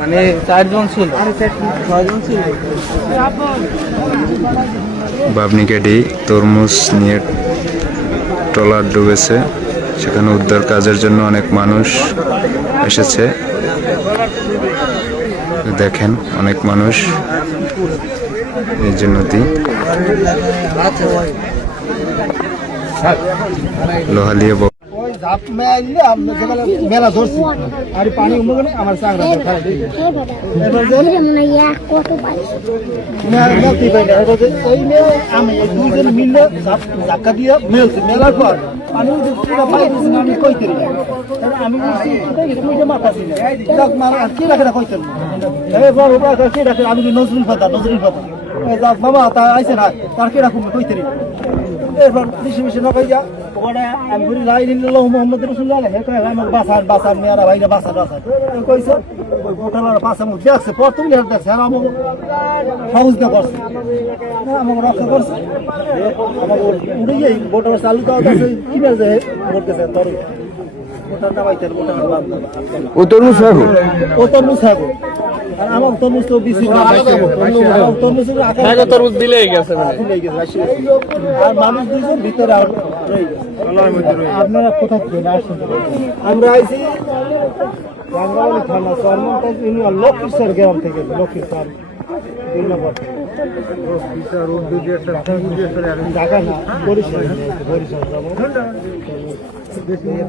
মানে 4 জন ছিল, 6 জন ছিল। বাবনিকাটি তরমুজ নিয়ে ট্রলার ডুবেছে, সেখানে উদ্ধার কাজের জন্য অনেক মানুষ এসেছে। দেখেন অনেক মানুষ এই যে নদী লোহালিয়া মেলা ধরছি আর পানি উঠবে আমার চাকরা আমি দুইজন মিললে ধাক্কা দিয়ে মেলছি, মেলার পর পানি আমি কইতে আমি মাথা কি রাখে কইতেন কি রাখে আমি নজরুল ফাতা বাবা তা আইসে না তার কি রাখুন কইতে এরপর বেশি বেশি না কইয়া আমি বলি লাইন মোহাম্মদ রসুল্লাহ আমার বাসার বাসার মেয়েরা ভাইরা বাসার বাসার কইছে গোটালার পাশে মুখ দেখছে পর তুমি দেখছে আর আমাকে সহজ না করছে আমাকে রক্ষা করছে আমাকে উঠে গিয়ে গোটার চালু দেওয়া কিনে যে করতেছে তোর গোটাটা বাইতের গোটাটা ও তরমুজ খাবো আর আমার তরমুজ তো বেশি তরমুজ দিলেই গেছে আর মানুষ দুইজন ভিতরে আপনারা কোথাও থেকে আসছেন? আমরা আইছি রাঙ্গাবাড়ি থানা চরমন্তাজ ইউনিয়ন লক্ষ্মীশ্বর গ্রাম থেকে। লক্ষ্মীশ্বর ঢাকা না বরিশাল যাবো। দক্ষিণে